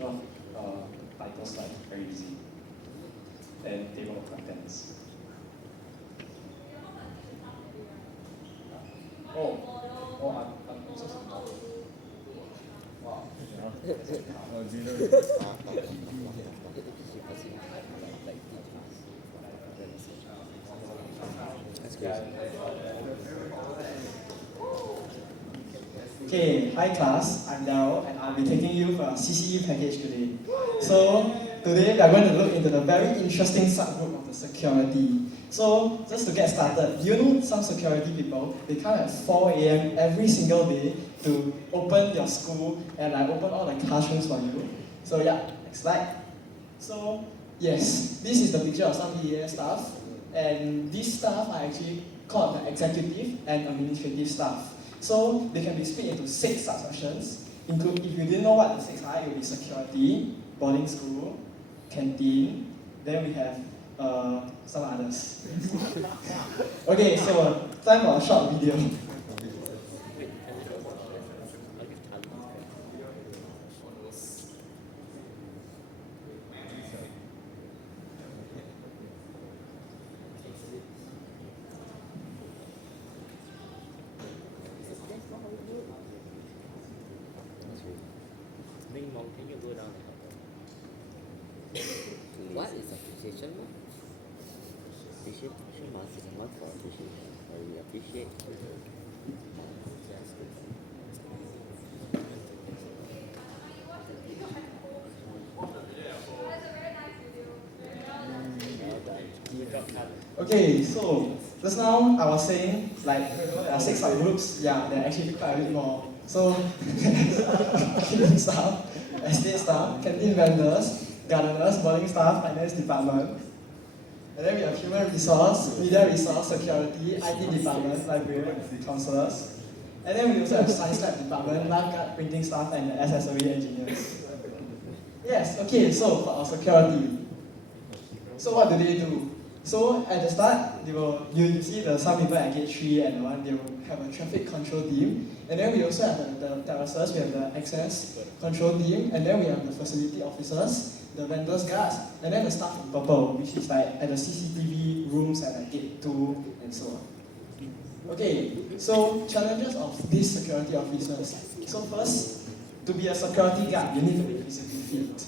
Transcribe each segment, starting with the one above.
sure titles like very easy. And table of contents. Oh, I'm so sorry. Wow. That's crazy. Okay, hi class, I'm Darryl and I'll be taking you for a CCE package today. So, today we are going to look into the very interesting subgroup of the security. So, just to get started, do you know some security people, they come at 4 a.m. every single day to open your school and like open all the classrooms for you. So yeah, next slide. So, yes, this is the picture of some EAS staff, and these staff are actually called the executive and administrative staff. So they can be split into 6 subsections. Include, if you didn't know what the 6 are, it will be security, boarding school, canteen, then we have some others. Okay, so time for a short video. Can you go down? What is appreciation? Appreciation must is one for appreciation. We appreciate. Okay, so just now I was saying like there are 6 subgroups. Yeah, there are actually quite a bit more. So cleaning staff, estate staff, canteen vendors, gardeners, boarding staff, finance department. And then we have human resource, media resource, security, IT department, librarian, counselors. And then we also have science lab department, lifeguard, printing staff, and the accessory engineers. Yes, okay, so for our security. So what do? So at the start, you see some people at gate 3 and one, they will have a traffic control team. And then we also have the terraces, we have the access control team, and then we have the facility officers, the vendors guards, and then the staff in purple, which is like at the CCTV rooms at gate 2 and so on. Okay, so challenges of these security officers. So first, to be a security guard, you need to be physically fit.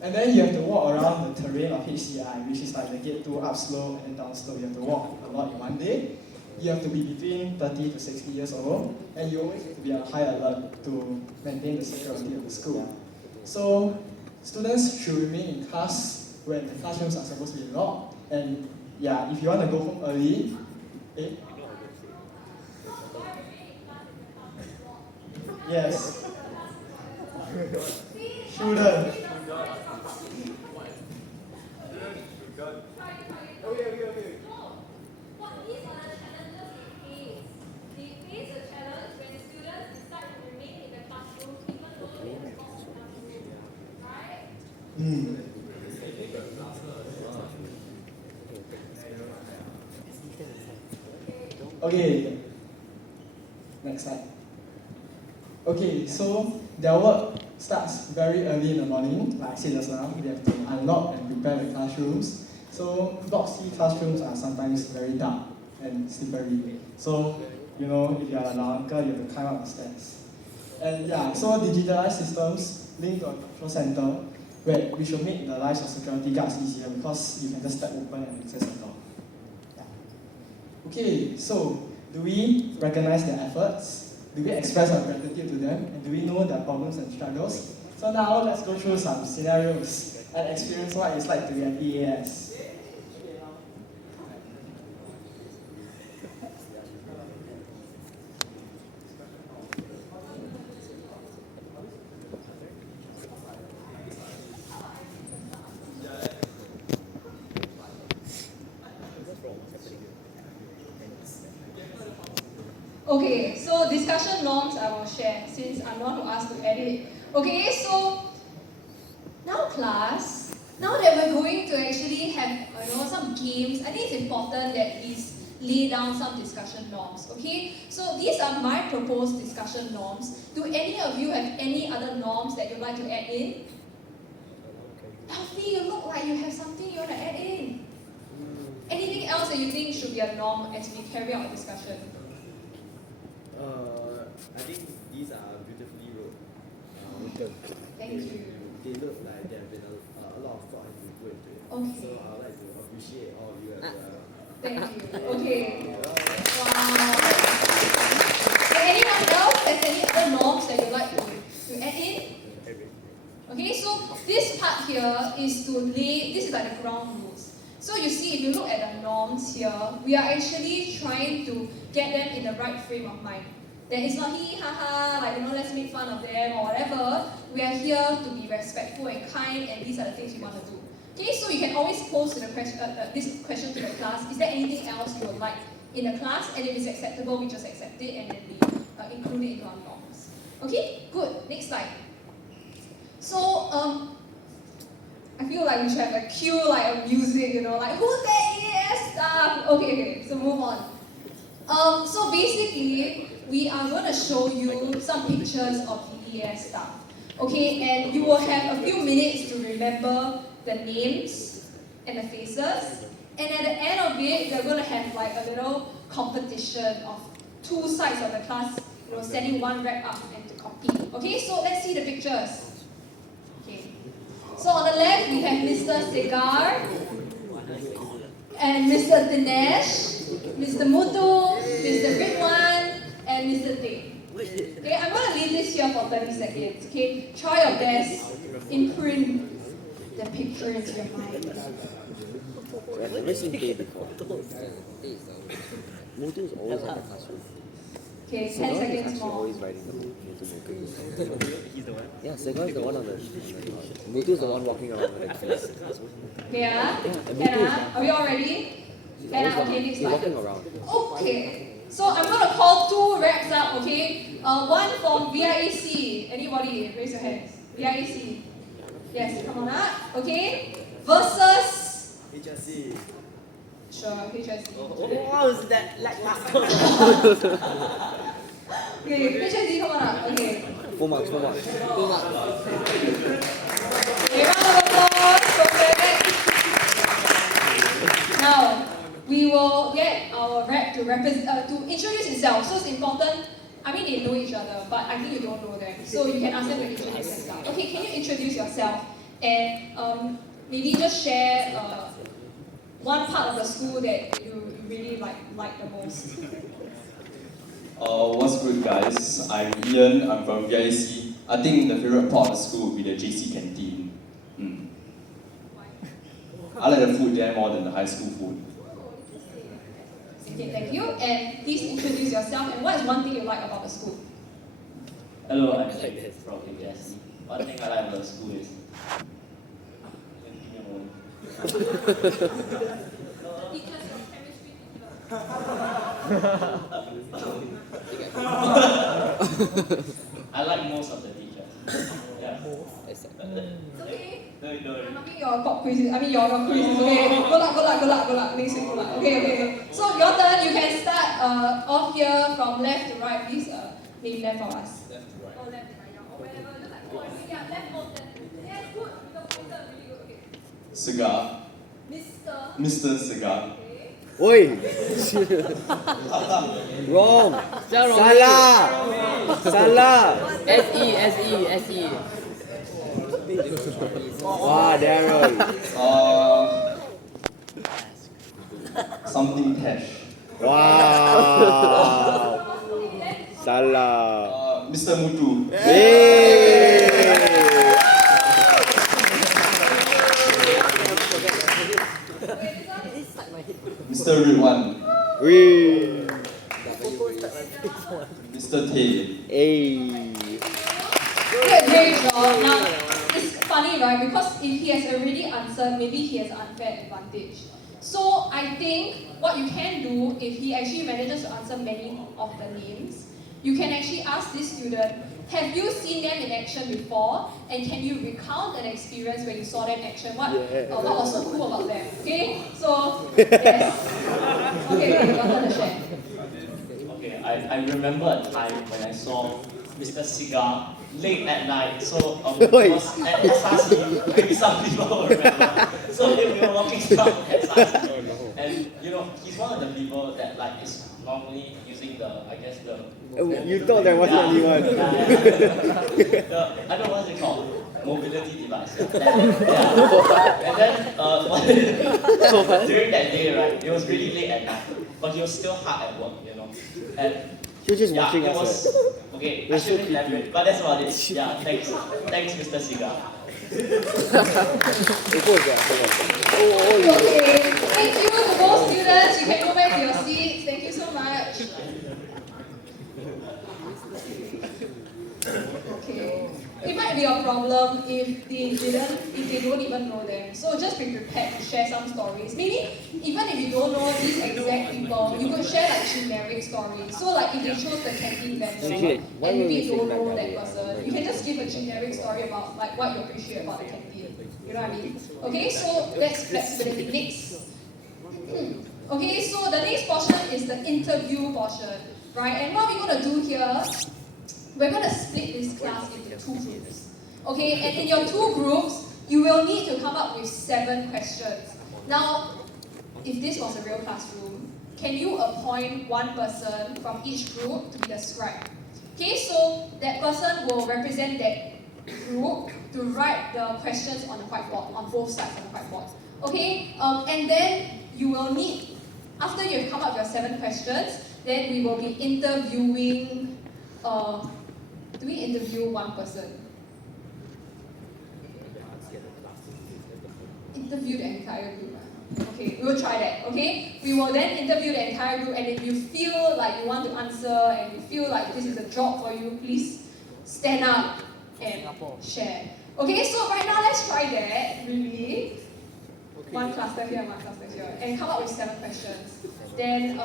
And then you have to walk around the terrain of HCI, which is like the gate 2 up slope and down slope. You have to walk a lot in one day. You have to be between 30 to 60 years old, and you always have to be on high alert to maintain the security of the school. So students should remain in class when the classrooms are supposed to be locked. And yeah, if you want to go home early, yes, shouldn't. Okay, next slide. Okay, so their work starts very early in the morning, like I said just now. They have to unlock and prepare the classrooms. So block C classrooms are sometimes very dark and slippery. So, if you are an uncle, you have to climb up the stairs. And yeah, so digitalized systems linked to a control center, where we should make the lives of security guards easier because you can just step open and access the door. Yeah. Okay, so do we recognize their efforts? Do we express our gratitude to them? And do we know their problems and struggles? So now let's go through some scenarios and experience what it's like to be an EAS. Okay, so discussion norms I will share since I'm the one who asked to edit. Okay, so now class, now that we're going to actually have some games, I think it's important that we lay down some discussion norms. Okay, so these are my proposed discussion norms. Do any of you have any other norms that you'd like to add in? lovely, you look like you have something you want to add in. Anything else that you think should be a norm as we carry out a discussion? I think these are beautifully wrote. Thank you. They look like there have been a lot of thought has been put into it. Okay. So I would like to appreciate all of you as well. Thank you. Okay. Wow. So anyone else has any other norms that you'd like to add in? Okay, so this part here is to lay, this is like the ground rules. So you see, if you look at the norms here, we are actually trying to get them in the right frame of mind. That it's not hee ha ha, like, let's make fun of them or whatever. We are here to be respectful and kind, and these are the things we want to do. Okay, so you can always pose to the this question to the class. Is there anything else you would like in the class? And if it's acceptable, we just accept it and then we include it into our norms. Okay, good. Next slide. So, I feel like we should have a cue, like a music, like who's that EAS stuff? Okay, so move on. So basically, we are going to show you some pictures of the EAS stuff. Okay, and you will have a few minutes to remember the names and the faces. And at the end of it, we're going to have like a little competition of two sides of the class, sending one rep up and to compete. Okay, so let's see the pictures. Okay. So on the left, we have Mr. Segar and Mr. Dinesh, Mr. Muthu, Mr. Ridwan, and Mr. Teh. Okay, I'm going to leave this here for 30 seconds. Okay, try your best, imprint the picture into your mind. I've never seen Tay before. Muthu is always in the classroom. Okay, So 10 now seconds actually more. always riding the Muthu. He's the one? Yeah, Segar is the one on the... Muthu is the one walking around with the kids. Okay, Yeah, and Muthu is Hannah, are we all ready? He's Hannah, always okay, next he's slide. walking around. Okay, so I'm going to call two reps up, okay? One from VIEC. Anybody? Raise your hands. VIEC. Yes, come on up. Okay? Versus... HSC. Sure, HSC. What was that lackluster? Okay, HSC, come on up. Okay. 4 marks, 4 marks. Okay, round of applause. Perfect. Now, we will get our rep to introduce himself. So it's important. I mean, they know each other, but I think you don't know them. So you can ask them to introduce themselves. Okay, can you introduce yourself? And maybe just share one part of the school that you really like the most. What's good, guys? I'm Ian. I'm from VIC. I think the favorite part of the school would be the JC canteen. I like the food there more than the high school food. Okay, thank you. And please introduce yourself. And what is one thing you like about the school? Hello, I'm Jake from UPSC. One thing I like about the school is I like most of the teachers. Yeah. It's okay. No. I'm marking your top quizzes. I mean your quizzes. Okay. Good luck. Next week, good luck. Okay. So your turn. You can start off here from left to right. Please name them for us. Left to right. Or left to right, or whatever. Just like yeah, left or left. Yeah, good. The pointer really good. Okay. Cigar. Mr. Cigar. Okay. Oi! Wrong! Salah! Salah! SE. Wow, Daryl. Something Tash. Wow! Salah. Mr. Muthu. Hey! Mr. Ridwan. Wee! Mr. Teh. Hey! Great job. Now, it's funny, right? Because if he has already answered, maybe he has unfair advantage. So I think what you can do, if he actually manages to answer many of the names, you can actually ask this student, have you seen them in action before? And can you recount an experience where you saw them in action? What was so cool about them? Okay? So, yes. Okay, your turn to share. Okay, I remember a time when I saw Mr. Cigar late at night. So it was at SRC. Maybe some people will remember. So we were walking down SRC, and he's one of the people that like is normally using the You thought there wasn't anyone. I don't know what's it called. Mobility device. And then during that day, right, it was really late at night, but he was still hard at work, And He was just watching it us. was okay. I shouldn't elaborate, but that's about it. Yeah, thanks, Mr. Cigar. Okay, thank you to both students. You can go back to your seats. Thank you so much. Okay. It might be a problem if they don't even know them. So just be prepared to share some stories. Maybe even if you don't know these exact people, you could share like generic stories. So like if they chose the canteen vendor and maybe you don't know that person, you can just give a generic story about like what you appreciate about the canteen. You know what I mean? Okay, so that's flexibility. Next. Okay, so the next portion is the interview portion, right? And what we're gonna do here, we're going to split this class into 2 groups. Okay, and in your 2 groups, you will need to come up with 7 questions. Now, if this was a real classroom, can you appoint one person from each group to be the scribe? Okay, so that person will represent that group to write the questions on the whiteboard, on both sides of the whiteboard. Okay, and then you will need, after you've come up with your 7 questions, then we will be interviewing do we interview one person? Interview the entire group. Okay, we will try that. Okay, we will then interview the entire group, and if you feel like you want to answer and you feel like this is a job for you, please stand up and share. Okay, so right now let's try that. Really, one cluster here, one cluster here, and come up with 7 questions. Then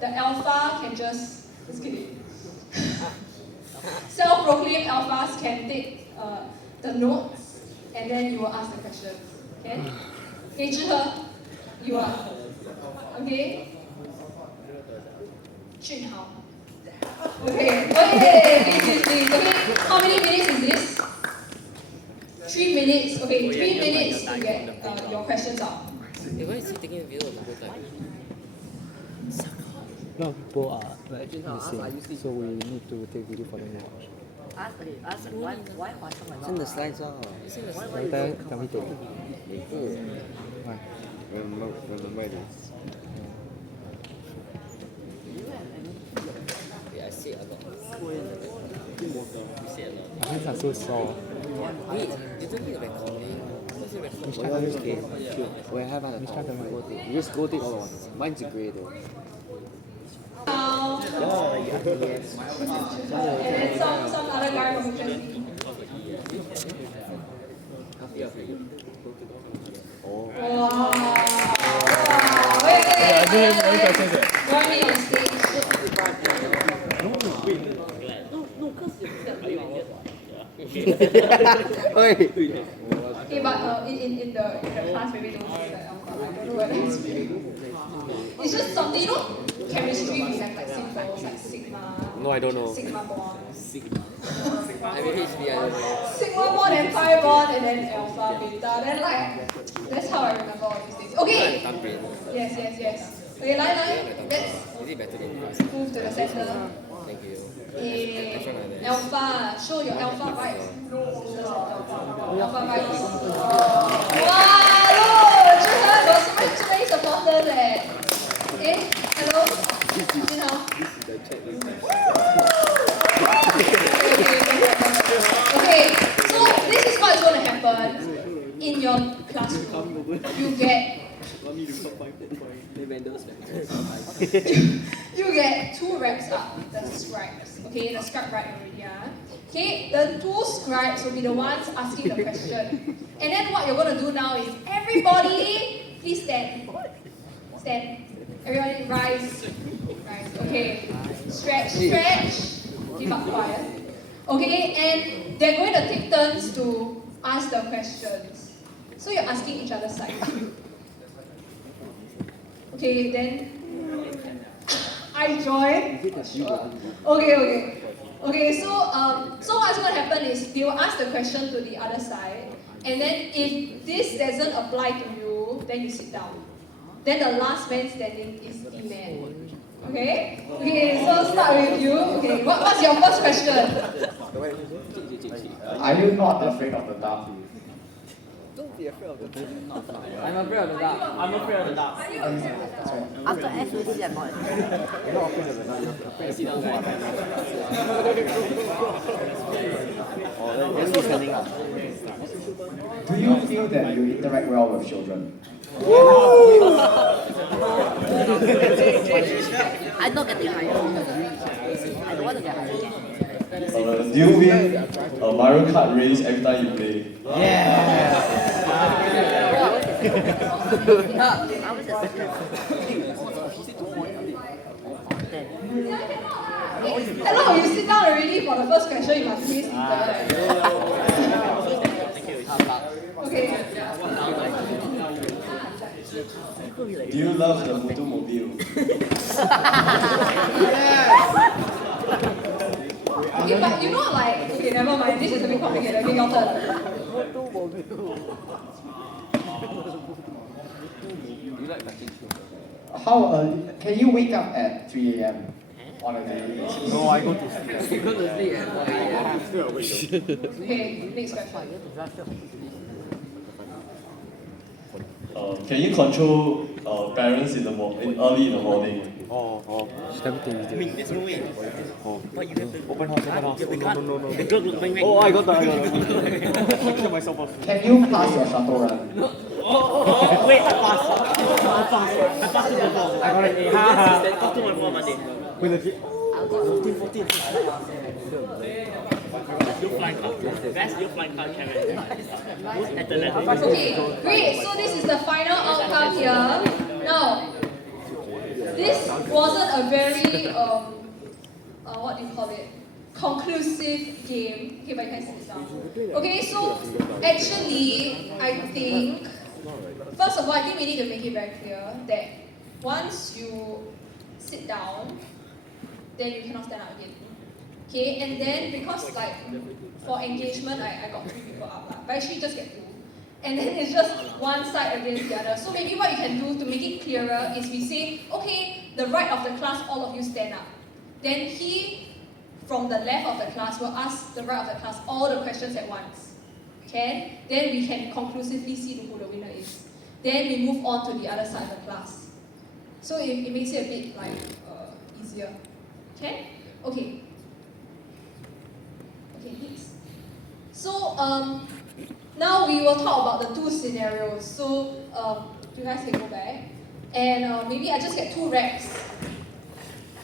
the alpha can just kidding. Self-proclaimed alphas can take the notes and then you will ask the questions. Okay? Okay, Zhihe, you are. Okay? Junhao. Okay, please. Okay, how many minutes is this? 3 minutes. Okay, 3 minutes to get your questions out. Why is he taking a video of the whole time? A lot of people are like missing, so we need to take video for them to watch. Send the slides out. Later, tell me to. Why? Remember this. Yeah, I say a lot. You say a lot. My hands are so sore. Wait, you don't need a recording. What's the recording? Which time are you taking? We have an Which time am I? You just go take all at once. Mine's grey though. And then some other guy from HSC. Oh. Wow. Wait. Join me on stage. Okay, but in the class maybe don't use that alpha. I don't know whether it's really. It's just something, chemistry we have like symbols like sigma. No, I don't know. Sigma bond. I mean, HB, Sigma bond and pi bond and then alpha, beta. Then that's how I remember all these things. Okay. Yes. Okay, line. Let's Is it better than yours? move to the center. Thank you. Alpha, show your alpha vibes. Alpha vibes. Wow, look! Got so many supporters eh. Okay, hello? Okay, so this is what's going to happen in your classroom. You get 2 reps up, the scribes. Okay, the scribe right already, yeah. Okay, the 2 scribes will be the ones asking the question. And then what you're going to do now is everybody, please stand. Stand. Everybody rise. Okay. Stretch. Keep up quiet. Okay, and they're going to take turns to ask the questions. So you're asking each other's side. Okay, then I join. Okay. Okay, so what's going to happen is they will ask the question to the other side, and then if this doesn't apply to you, then you sit down. Then the last man standing is the man. Okay? Okay, so start with you. Okay, what's your first question? Are you not afraid of the dark? Don't be afraid of the dark. I'm afraid of the dark. I'm afraid of the dark. After SOC, I'm not. You're not afraid of the dark. You're afraid of the dark. Oh, then you're standing up. Do you feel that you interact well with children? I'm not getting higher. I don't want to get higher. Do you win a Mario Kart race every time you play? I was just Hello, you sit down already for the first question, you must please sit down. Okay. Do you love the Motomobile? Okay, but you know like, okay, never mind, this is a bit complicated. Okay, your turn. How early? Can you wake up at 3 a.m. on a daily basis? No, I go to sleep. You go to sleep at 4 a.m. Okay, next question. Can you control parents in the early in the morning? Just everything is there. There's no way. But you have to open house. No. The girl look bang bang. Oh, I got that. Kill myself off. Can you pass your shuttle run? Wait, I passed. I passed it before. I got an A. Talk to my mom Monday. Wait, legit. 14. You flying car. Best you flying car Karen. Most at the level. Okay, great. So this is the final outcome here. Now, this wasn't a very what do you call it? Conclusive game. Okay, but you can sit down. Okay, so actually, I think first of all, I think we need to make it very clear that once you sit down, then you cannot stand up again. Okay, and then because like for engagement, I got 3 people up, but actually just get 2. And then it's just one side against the other. So maybe what you can do to make it clearer is we say, okay, the right of the class, all of you stand up. Then he, from the left of the class, will ask the right of the class all the questions at once. Okay? Then we can conclusively see who the winner is. Then we move on to the other side of the class. So it makes it a bit like easier. Okay? Okay. Okay, next. So now we will talk about the 2 scenarios. So you guys can go back. And maybe I just get 2 reps.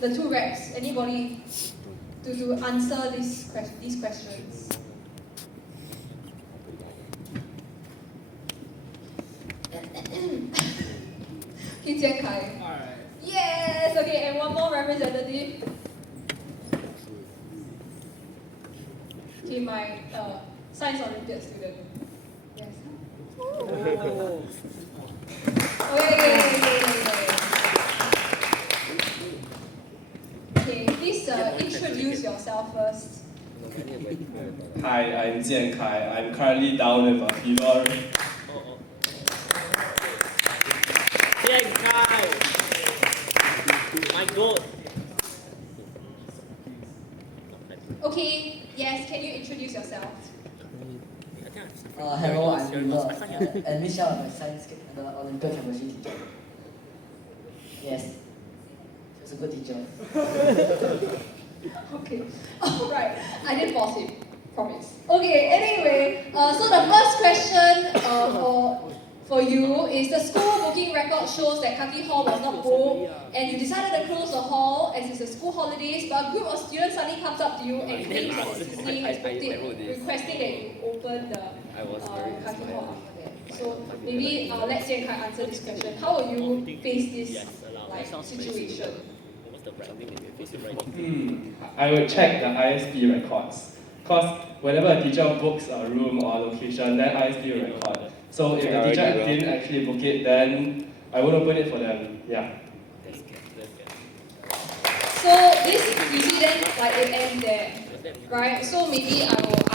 The 2 reps. Anybody to answer these questions? Okay, Jian Kai. Alright. Yes! Okay, and one more representative. Okay, my Science Olympiad student. Yes. Oh. Okay, please introduce yourself first. Hi, I'm Jian Kai. I'm currently down with a fever. Jian Kai. My goat. Okay, yes, can you introduce yourself? Hello, I'm River, and Michelle, my science the Olympiad chemistry teacher. Yes, she's a good teacher. Okay, alright, I didn't pause him, promise. Okay, anyway, so the first question for you is the school booking record shows that Kaki Hall was not booked, and you decided to close the hall as it's a school holidays, but a group of students suddenly comes up to you and claims that CCA has booked it, requesting that you open the Kaki Hall after that. So maybe let Jian Kai answer this question. How will you face this situation? I would check the ISP records. Because whenever a teacher books a room or a location, then ISP will record. So if the teacher didn't actually book it, then I would open it for them. Yeah. So this, you see then, like it ends there, right? So maybe I will